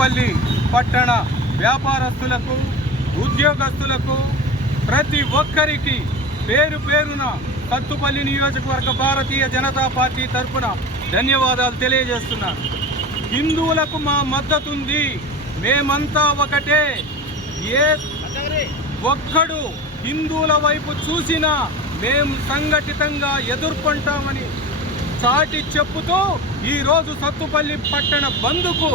పల్లి పట్టణ వ్యాపారస్తులకు ఉద్యోగస్తులకు ప్రతి ఒక్కరికి పేరు పేరున కత్తుపల్లి నియోజకవర్గ భారతీయ జనతా పార్టీ తరఫున ధన్యవాదాలు తెలియజేస్తున్నాను. హిందువులకు మా మద్దతు ఉంది మేమంతా ఒకటే. ఏ ఒక్కడు హిందువుల వైపు చూసినా మేము సంఘటితంగా ఎదుర్కొంటామని చాటి చెప్పుతూ ఈరోజు సత్తుపల్లి పట్టణ బంధుకు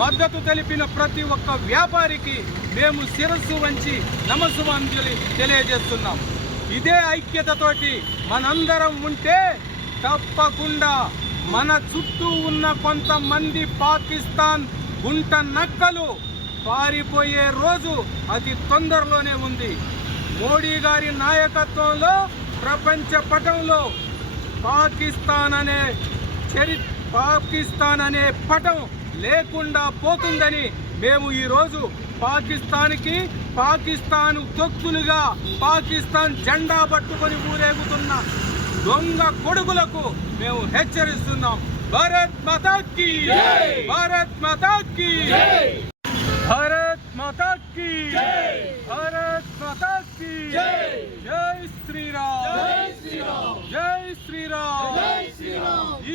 మద్దతు తెలిపిన ప్రతి ఒక్క వ్యాపారికి మేము శిరస్సు వంచి నమస్సుమాంజలి తెలియజేస్తున్నాం. ఇదే ఐక్యతతోటి మనందరం ఉంటే తప్పకుండా మన చుట్టూ ఉన్న కొంతమంది పాకిస్తాన్ గుంట నక్కలు పారిపోయే రోజు అతి తొందరలోనే ఉంది. మోడీ గారి నాయకత్వంలో ప్రపంచ పటంలో పాకిస్తాన్ అనే చరి పాకిస్తాన్ అనే పటం లేకుండా పోతుందని మేము ఈరోజు పాకిస్తాన్కి పాకిస్తాన్ తొత్తులుగా పాకిస్తాన్ జెండా పట్టుకొని ఊరేగుతున్న దొంగ కొడుకులకు మేము హెచ్చరిస్తున్నాం. భారత్ మాతాకి భారత్ మాతాకి భారత్ మాతాకి భారత్ మాతాకి జై! శ్రీరామ్! జై శ్రీరామ్!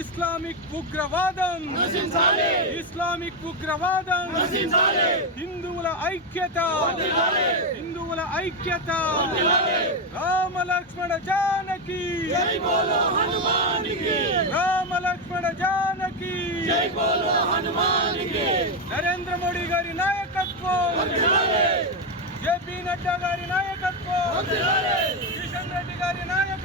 ఇస్లామిక్ ఉగ్రవాదం ఇస్లామిక్ ఉగ్రవాదం హిందువుల ఐక్యత హిందువుల ఐక్యత రామ లక్ష్మణ జానకి రామ లక్ష్మణ జానకి నరేంద్ర మోడీ గారి నాయకత్వం జేపీ నడ్డా గారి నాయకత్వం కిషన్ రెడ్డి గారి నాయకత్వం పొంగులేటి సుధాకర్ రెడ్డి గారి నాయకత్వం